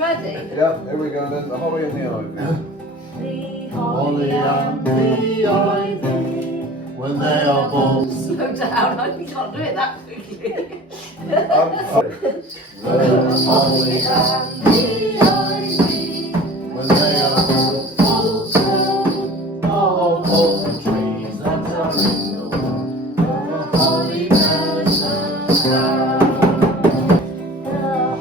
Ready? Yeah, here we go then. The holly and the ivy. The Holly and the ivy, when they are both. Slow down, you can't do it that quickly. The holly and the ivy, when they are both full grown. All the trees that are in the wood, the holly bears are down. The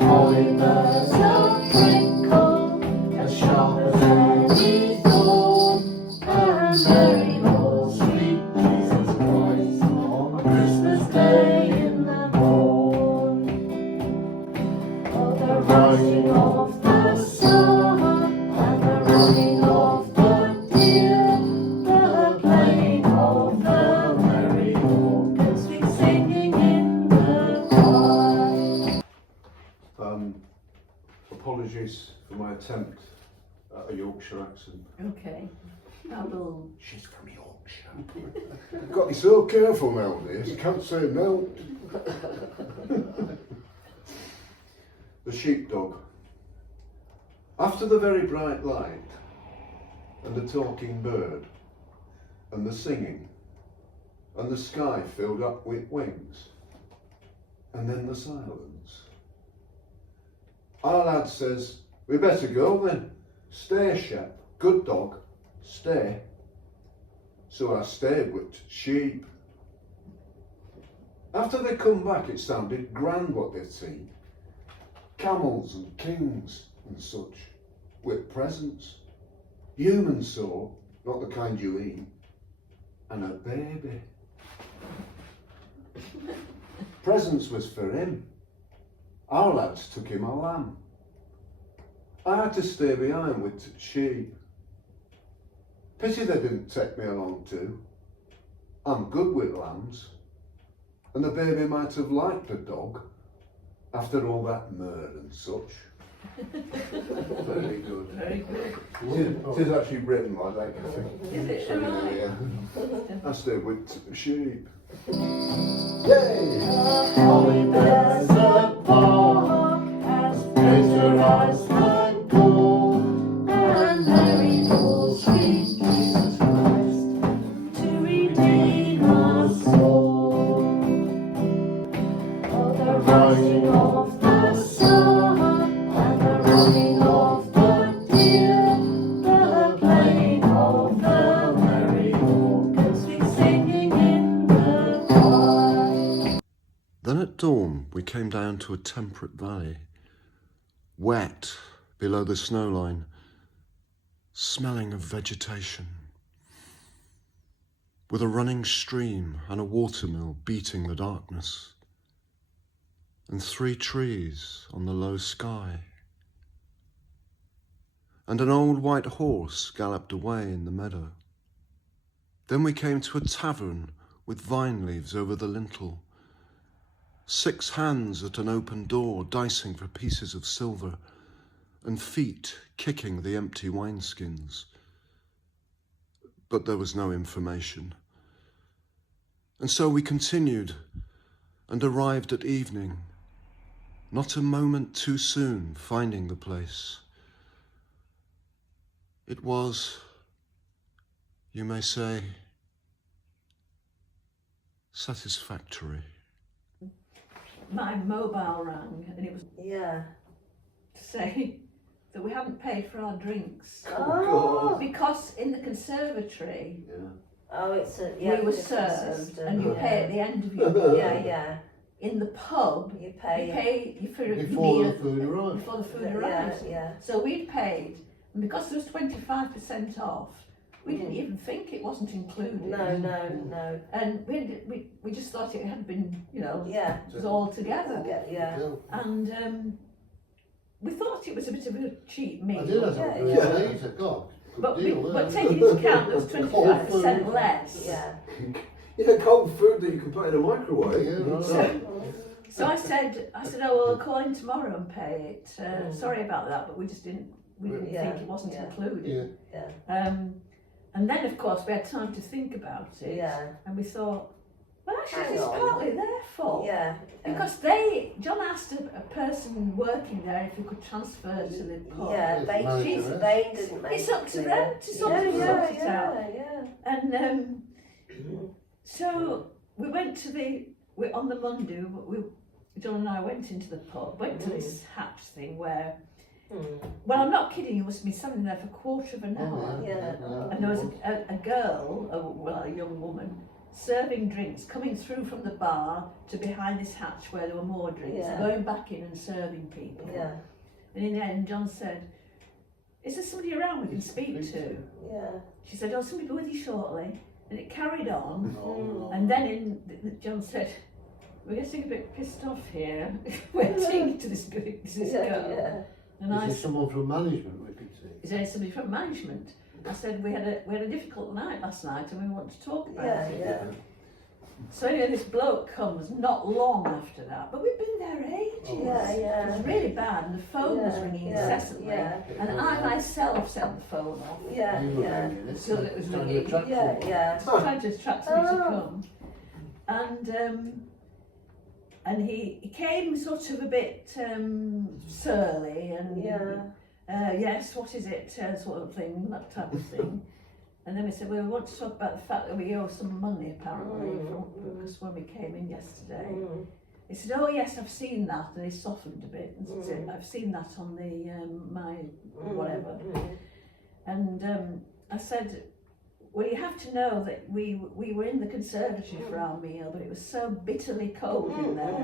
holly bears are twinkle, as sharp as any thorn, and Mary bore sweet Jesus Christ on Christmas Day in the morn. Oh, the rising of the sun and the running of the deer, the playing of the merry organs, we singing in the choir. Apologies for my attempt at a Yorkshire accent. Okay. I will. She's from Yorkshire. You've got to be so careful nowadays, you can't say no. The sheepdog. After the very bright light, and the talking bird, and the singing, and the sky filled up with wings, and then the silence. Our lad says, "We better go then. Stay, Shep. Good dog. Stay." So I stayed with sheep. After they come back, it sounded grand what they'd seen. Camels and kings and such, with presents. Humans saw, not the kind you eat, and a baby. Presents was for him. Our lads took him a lamb. I had to stay behind with sheep. Pity they didn't take me along too. I'm good with lambs, and the baby might have liked the dog after all that murder and such. Very good. Very good. It is actually written like that, I think. Is it? Right. Yeah. I stayed with sheep. Yay! Holly bears a bark as bitter as the gold, and Mary bore sweet Jesus Christ to redeem our soul. Oh, the rising of the sun and the running of the deer, the playing of the merry organs, we singing in the choir. Then at dawn we came down to a temperate valley, wet below the snow line, smelling of vegetation, with a running stream and a watermill beating the darkness, and 3 trees on the low sky. And an old white horse galloped away in the meadow. Then we came to a tavern with vine leaves over the lintel, 6 hands at an open door dicing for pieces of silver, and feet kicking the empty wineskins. But there was no information. And so we continued and arrived at evening, not a moment too soon finding the place. It was, you may say, satisfactory. My mobile rang and it was Yeah. to say that we hadn't paid for our drinks. Oh. Because in the conservatory, Yeah. Oh, it's a we yeah. were different served system, and you yeah. pay at the end of your meal. Yeah, yeah. In the pub, You you pay. pay for your Before meal the food arrives. before the food Yeah, arrives. yeah. So we'd paid, and because there was 25% off, we didn't even think it wasn't included. No. And we just thought it had been, Yeah. it was all together. Yeah. And we thought it was a bit of a cheap meal. I did, I thought, Yeah. yeah. God, good But, deal there. taking into account there was 25% less. Yeah. Yeah, cold food that you can put in a microwave. Yeah, right. So I said, oh well, I'll call in tomorrow and pay it. Sorry about that, but we didn't Yeah, think it wasn't yeah. included. Yeah. And then of course we had time to think about it. Yeah. And we thought, Well, actually, Hang it's on. partly their fault. Yeah. Because John asked a person working there if he could transfer to the pub. Yeah, they didn't make It's up it to clear. them to sort it out. Yeah. And so we went to on the Monday, John and I went into the pub, went to this hatch thing where, well, I'm not kidding, you must be standing there for a quarter of an hour. Yeah. And there was a girl, a young woman, serving drinks, coming through from the bar to behind this hatch where there were more drinks, Yeah. going back in and serving people. Yeah. And in the end, John said, "Is there somebody around we can speak to?" Yeah. She said, "Oh, somebody will be with you shortly." And it carried on. Oh, And then John said, "We're getting a bit pissed off here, waiting to this girl." Yeah. And Is I there said, someone from management we could see? "Is there somebody from management?" I said, we had a difficult night last night and we want to talk about it. Yeah. So anyway, this bloke comes not long after that, but we've been there ages. Yeah. It was really bad and the phone was ringing incessantly. Yeah. And I myself set the phone off. Yeah. You were Yeah. ringing it. So it was Trying to ringing. attract Yeah. people. Yeah. Tried to attract somebody to come. And he came sort of a bit surly and yes, what is it, sort of thing, that type of thing. And then we said, well, we want to talk about the fact that we owe some money apparently because when we came in yesterday. He said, "Oh yes, I've seen that," and he softened a bit and said, "I've seen that on the my whatever." And I said, "Well, you have to know that we were in the conservatory for our meal, but it was so bitterly cold in there.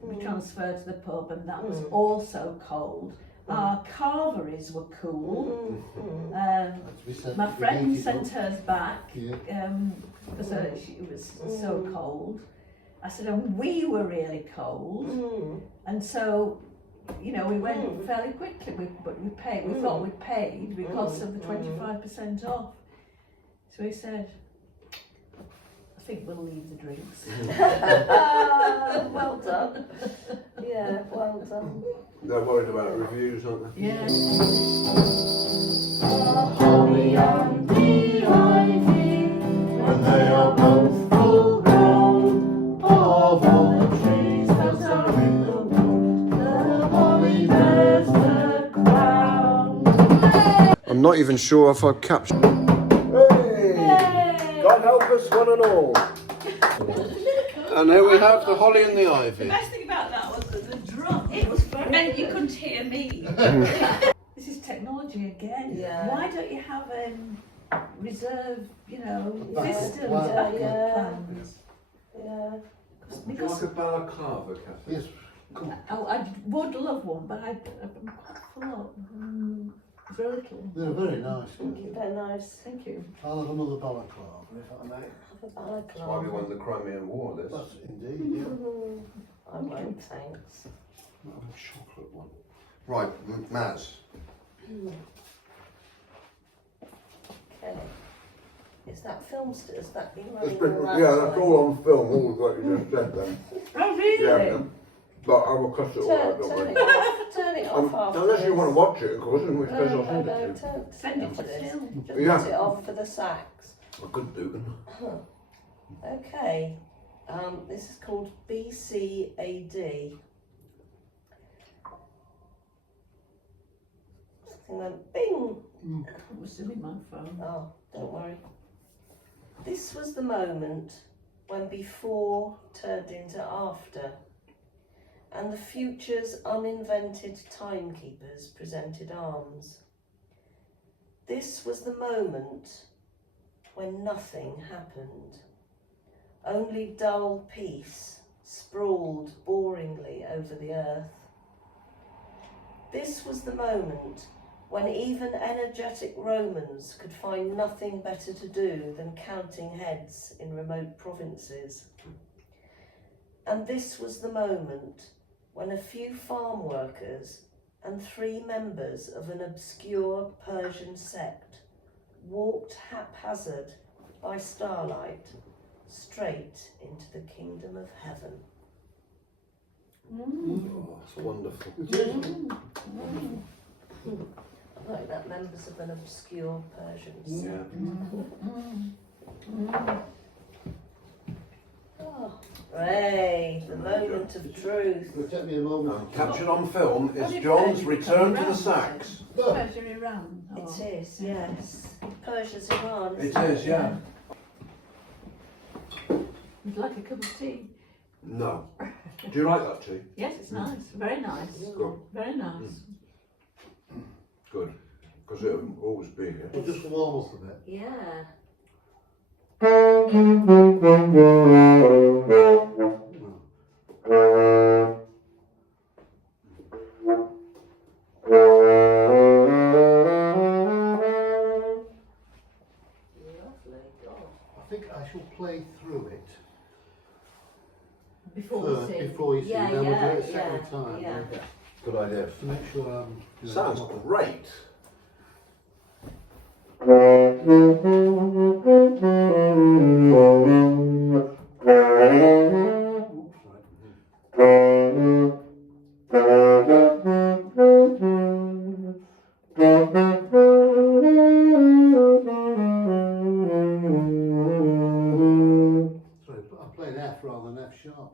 We transferred to the pub, and that was also cold. Our carveries were cool. My friend sent hers back because it was so cold." I said, "And we were really cold, and so, you know, we went fairly quickly, but we paid. We thought we'd paid because of the 25% off." So he said, "I think we'll leave the drinks." Well done. Yeah, well done. they're worried about reviews, aren't they? Yeah. Holly and the ivy, when they are both full grown, of all the trees that are in the wood, the holly bears the crown. I'm not even sure if I've captured. Hey! God help us one and all. And here we have the holly and the The ivy. best thing about that was that the drum, it was very, you couldn't hear me. This is technology again. Yeah. Why don't you have reserve, you know, Backup systems, plan. backup Yeah. plans? Yeah. Because Like a balaclava, Kathy. Yes, cool. I would love one, but I'm quite full up. Very little. They're very nice. Very nice. Thank you. I'll have another balaclava if I may. Have a balaclava. That's why we won the Crimean War, this. That's indeed, I won't, thanks. I'll have a chocolate one. Right, Maz. Okay. Is that film has that been running? It's been, all that yeah, that's time? all on film, all what you just said then. Oh, really? Yeah, but I will cut it all out, don't Turn worry. it off. Turn it off after Unless you this. want to watch it, of course, in which case I'll No, send it to you. don't Send it after to this. Phil. Just Yeah. put it on for the sax. I could do, couldn't I? Okay. This is called BCAD. Something went bing. It was still in my phone. Oh, don't worry. This was the moment when before turned into after, and the future's uninvented timekeepers presented arms. This was the moment when nothing happened. Only dull peace sprawled boringly over the earth. This was the moment when even energetic Romans could find nothing better to do than counting heads in remote provinces. And this was the moment when a few farm workers and 3 members of an obscure Persian sect walked haphazard by starlight straight into the kingdom of heaven. Oh, it's wonderful. Like that, members of an obscure Persian sect. Yeah. Oh, Hey, the moment of truth. It'll take me a moment. Captured on film What is did John's Persia return to become the Iran, sax. Persia, Iran. It Oh. is, yes. Persia's Iran, It isn't is, yeah. Would you like a cup of tea? No. Do you like that tea? Yes, it's nice. Very nice. Good. Very nice. Good. Because it'll always be here. It'll just warm up a bit. Yeah. Lovely, God. I think I shall play through it Before first, we sing. before you sing, Yeah, then we'll do yeah, it a second yeah, time. yeah. Good idea. To make sure I'm doing Sounds it. great. Oops, right. Sorry, but I'm playing F rather than F sharp.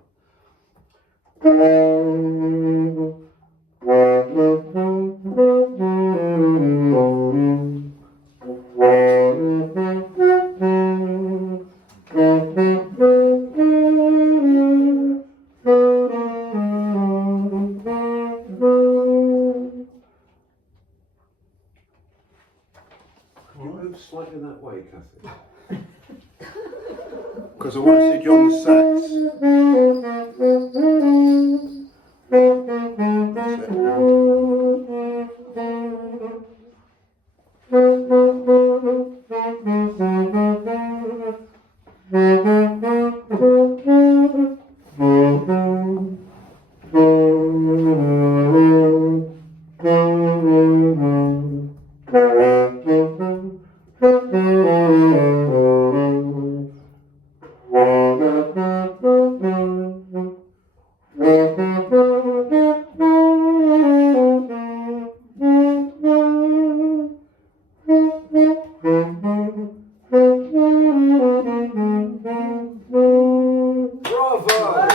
Could you move slightly that way, Kathy? Because I want to see John's sax. Bravo!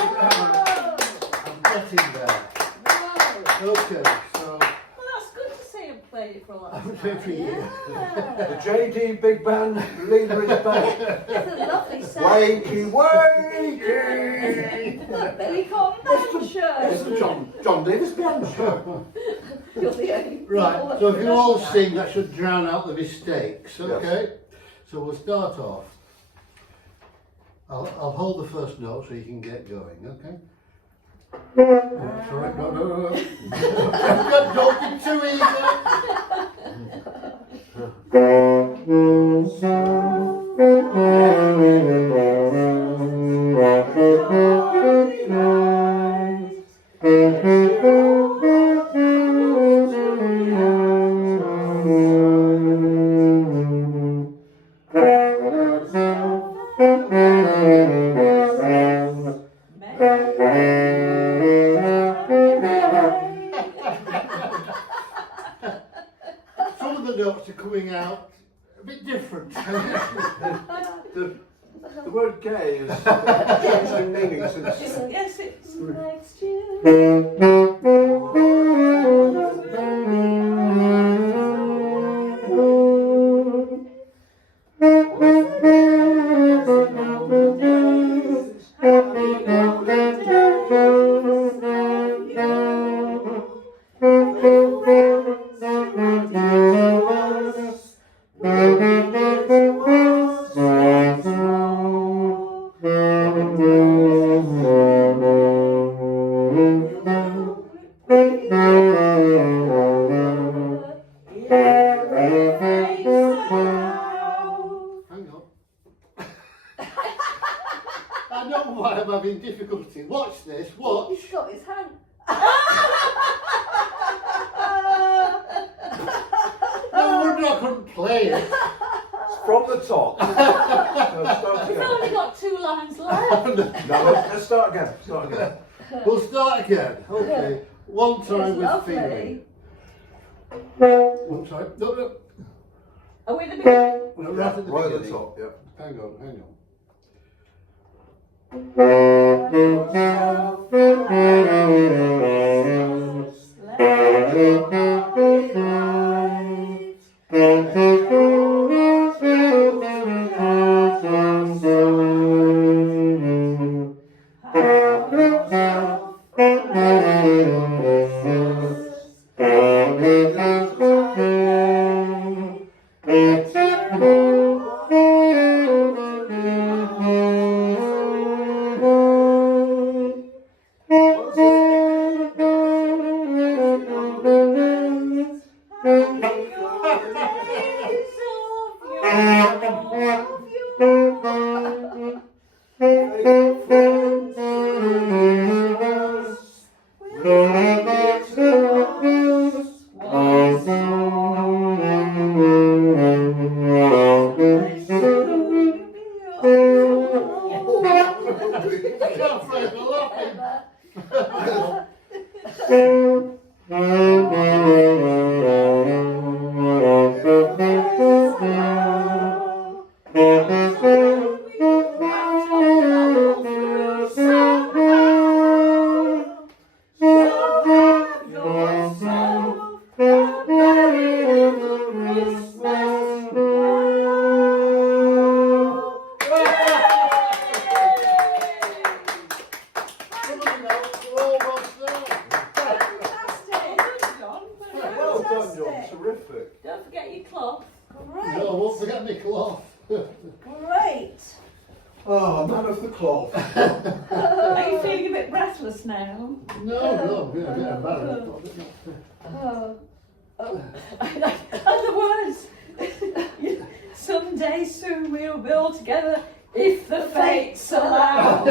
I'm getting there. Okay, so Well, that's good to see him play it for a lot I'm of doing time. for you. The JD Big Band leader is back. It's a lovely sound. Wakey, wakey! We call It's the John Davis Band show. You're the only Right, people so that if you all does that. sing, that should drown out the mistakes, okay? So we'll start off. I'll hold the first note so you can get going, okay? Sorry, no. Don't be too easy. Some of the notes are coming out a bit different. The word gay is changing meaning since. Yes, it's. Next year. Hang on. I know why I'm having difficulty. Watch this, watch. He's got his hand. No wonder I couldn't play it. It's from the top. So start We've again. only got 2 lines left. No, let's start again. Start again. We'll start again. Okay. One time It's with lovely. feeling. One time. No. Are we the beginning? No, right at the Right at the beginning. top, yeah. Hang on. Terrific. Don't forget your cloth. Great. No, I won't forget my cloth. Great. Oh, man of the cloth. Are you feeling a bit breathless now? No, yeah, a bit embarrassed. And the words. Someday soon we'll be all together if the fates allow.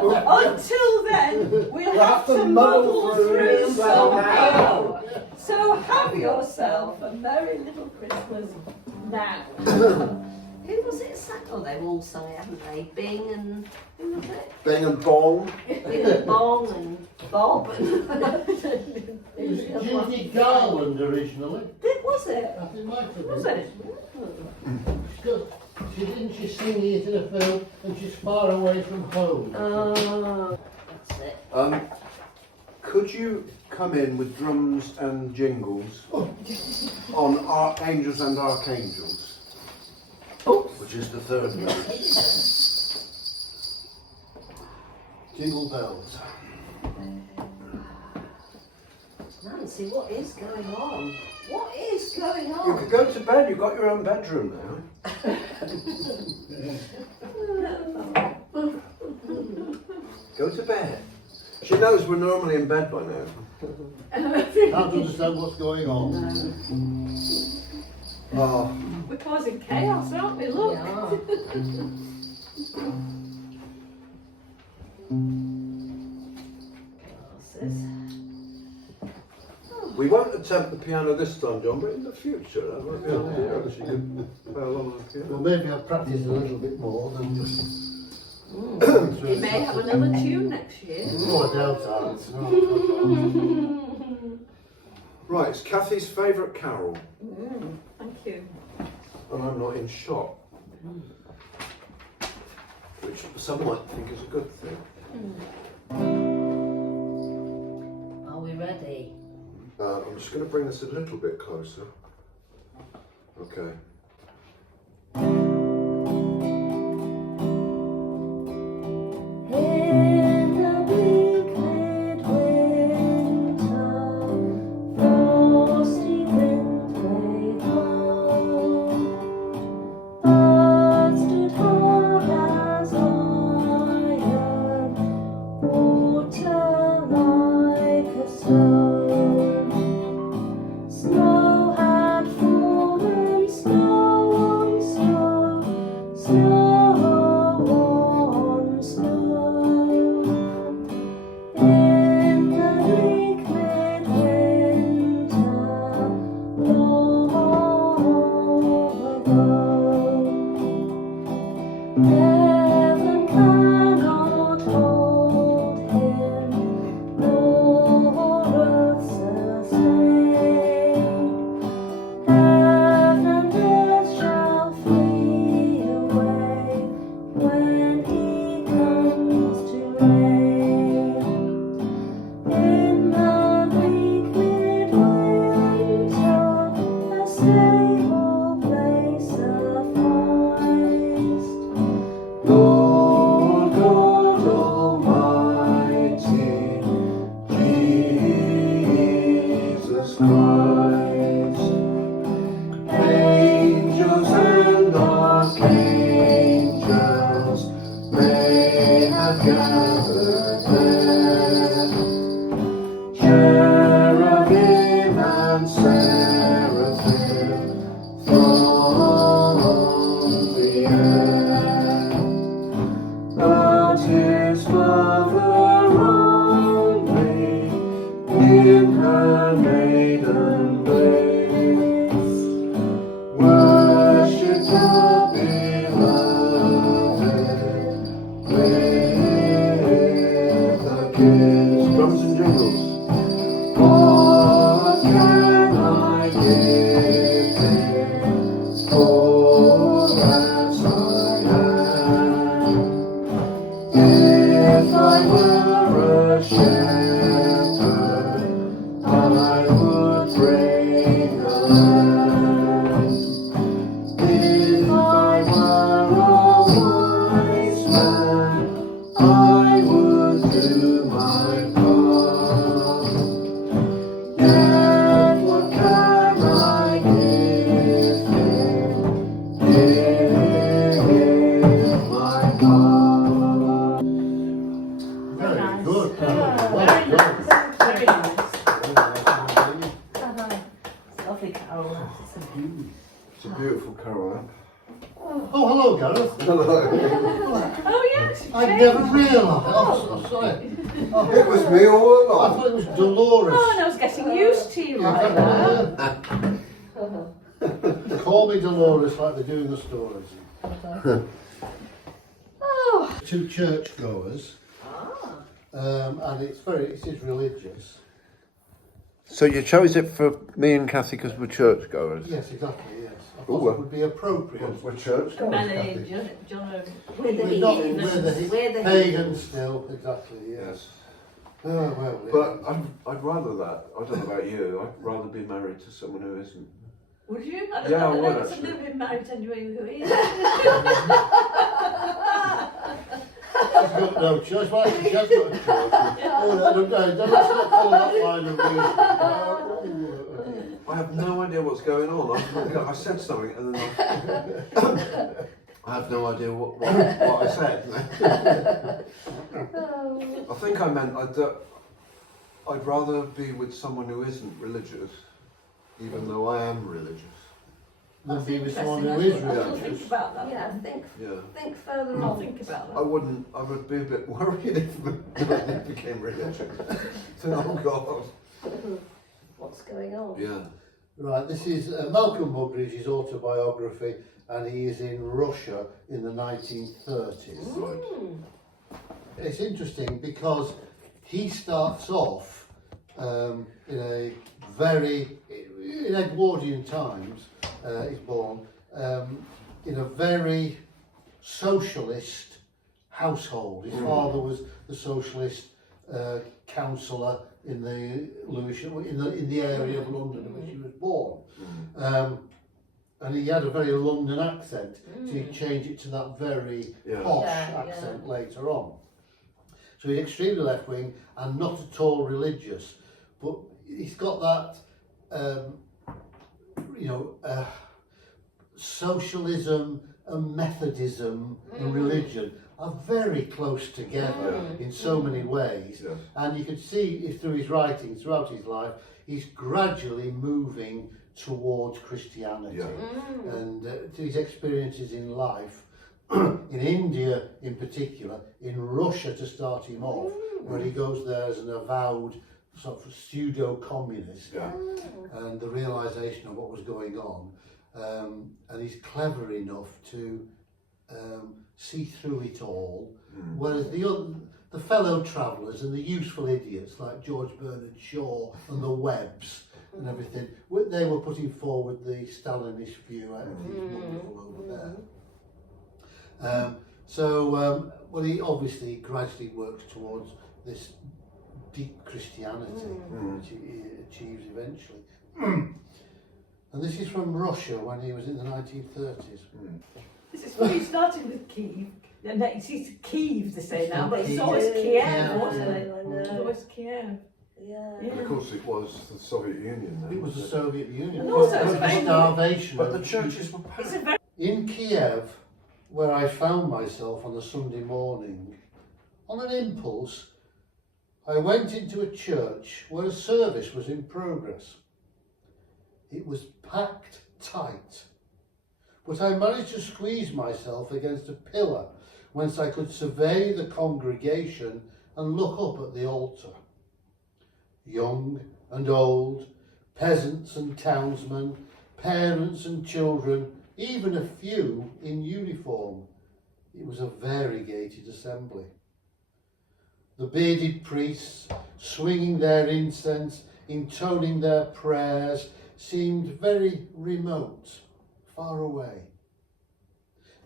Until then, we'll have to muddle through somehow. So have yourself a merry little Christmas now. Who was it sang? Oh, they've all sung it, haven't they? Bing and who was it? Bing and bong. Bing and Bong and Bob. It was Judy Garland originally. Was it? I think it might have been. Was it? She sing it in a film and she's far away from home. That's it. Could you come in with drums and jingles on Angels and Archangels? Which is the third one. Jingle bells. Nancy, what is going on? What is going You on? could go to bed, you've got your own bedroom now. Go to bed. She knows we're normally in bed by now. Can't understand what's going on. Oh, We're causing chaos, aren't we? Look. we won't attempt the piano this time, John, but in the future, that might be an idea. Actually, you could play along with the Well, piano. maybe I'll practice a little bit more than just. You may have another tune next year. No, I doubt that. No. Right, it's Kathy's favourite carol, Thank you. and I'm not in shot, which some might think is a good thing. Are we ready? I'm just going to bring this a little bit closer. Okay. In the bleak midwinter, frosty wind may blow. Birds stood hard as iron, water like a stone. Snow had fallen, snow Caroline. Oh, hello, Gareth. Oh yes, I never realised. Oh, sorry. Oh, It was me all I along. thought it was Dolores. Oh, and I was getting used to you like that. Call me Dolores like they do in the stories. Oh. Two churchgoers, Ah. and it is religious. So you chose it for me and Kathy because we're churchgoers? Yes, exactly, yes. I Oh, thought well. it would be appropriate. We're church goers, Many, Kathy. John, We're the We're not heathens. we're the pagans still, exactly, yes. Yes. Oh, well, But I'd rather that. I don't know about you. I'd rather be married to someone who isn't. Would you? I Yeah, I don't would, know. I've actually. never been married to anyone who is. she's got no choice. Why she has got a choice? Oh, no, let's not follow that line of reasoning. I have no idea what's going on. I said something and then I have no idea what I said. I think I meant I'd rather be with someone who isn't religious, even though I am religious. Than be with someone who Interesting. is I'll religious. think about that. Yeah, one. Yeah. think further I'll on. think about I that. wouldn't. I would be a bit worried if I became religious. Oh God. What's going on? Yeah. Right, this is Malcolm Muggeridge's autobiography, and he is in Russia in the 1930s. Right. It's interesting because he starts off in Edwardian times, he's born, in a very socialist household. His father was the socialist councillor in the Lewisham, in the area of London in which he was born. And he had a very London accent, so he changed it to that very posh accent later on. So he's extremely left-wing and not at all religious, but he's got that, socialism and Methodism and religion are very close together in so many ways. Yes. And you can see through his writing, throughout his life, he's gradually moving towards Christianity. Yeah. And to his experiences in life, in India in particular, in Russia to start him off, where he goes there as an avowed sort of pseudo-communist, Yeah. and the realisation of what was going on. And he's clever enough to see through it all, whereas the fellow travellers and the useful idiots like George Bernard Shaw and the Webbs and everything, they were putting forward the Stalinist view. Everything's wonderful over there. Well, he obviously gradually works towards this deep Christianity, which he achieves eventually. And this is from Russia when he was in the 1930s. This is funny. He started with Kiev, and it's Kiev they say now, but it's Kiev. always Kiev, Yeah, wasn't yeah. it? It's always Kiev. Yeah. And of course it was the Soviet Union then. It was the Soviet Union. And also It was it's the very- starvation. But the churches were It's a packed. very In Kiev, where I found myself on a Sunday morning, on an impulse, I went into a church where a service was in progress. It was packed tight, but I managed to squeeze myself against a pillar whence I could survey the congregation and look up at the altar. Young and old, peasants and townsmen, parents and children, even a few in uniform. It was a variegated assembly. The bearded priests, swinging their incense, intoning their prayers, seemed very remote, far away.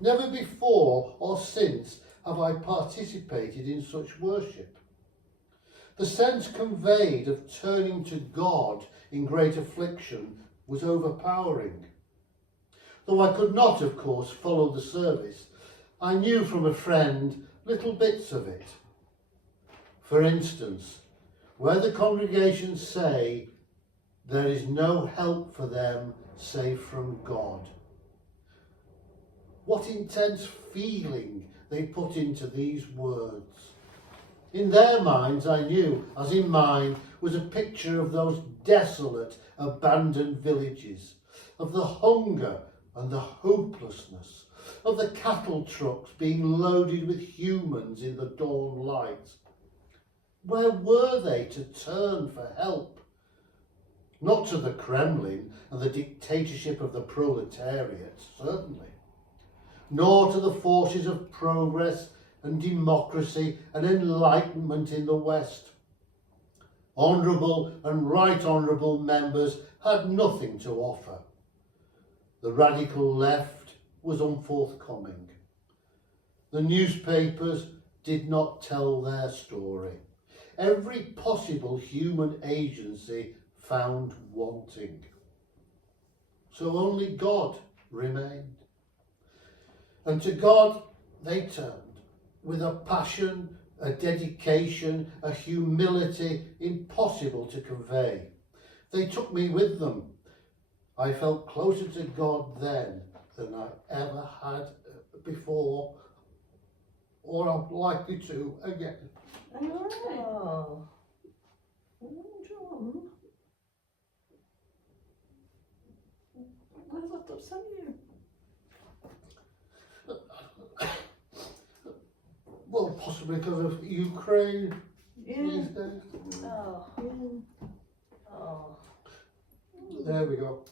Never before or since have I participated in such worship. The sense conveyed of turning to God in great affliction was overpowering. Though I could not, of course, follow the service, I knew from a friend little bits of it. For instance, where the congregation say there is no help for them save from God. What intense feeling they put into these words. In their minds, I knew, as in mine, was a picture of those desolate, abandoned villages, of the hunger and the hopelessness of the cattle trucks being loaded with humans in the dawn light. Where were they to turn for help? Not to the Kremlin and the dictatorship of the proletariat, certainly, nor to the forces of progress and democracy and enlightenment in the West. Honourable and right honourable members had nothing to offer. The radical left was unforthcoming. The newspapers did not tell their story. Every possible human agency found wanting. So only God remained. And to God they turned with a passion, a dedication, a humility impossible to convey. They took me with them. I felt closer to God then than I ever had before, or I'm likely to again. All right. Oh. John. Why has that upset you? Well, possibly because of Ukraine Yeah. these days. Oh. Yeah. Oh. There we go.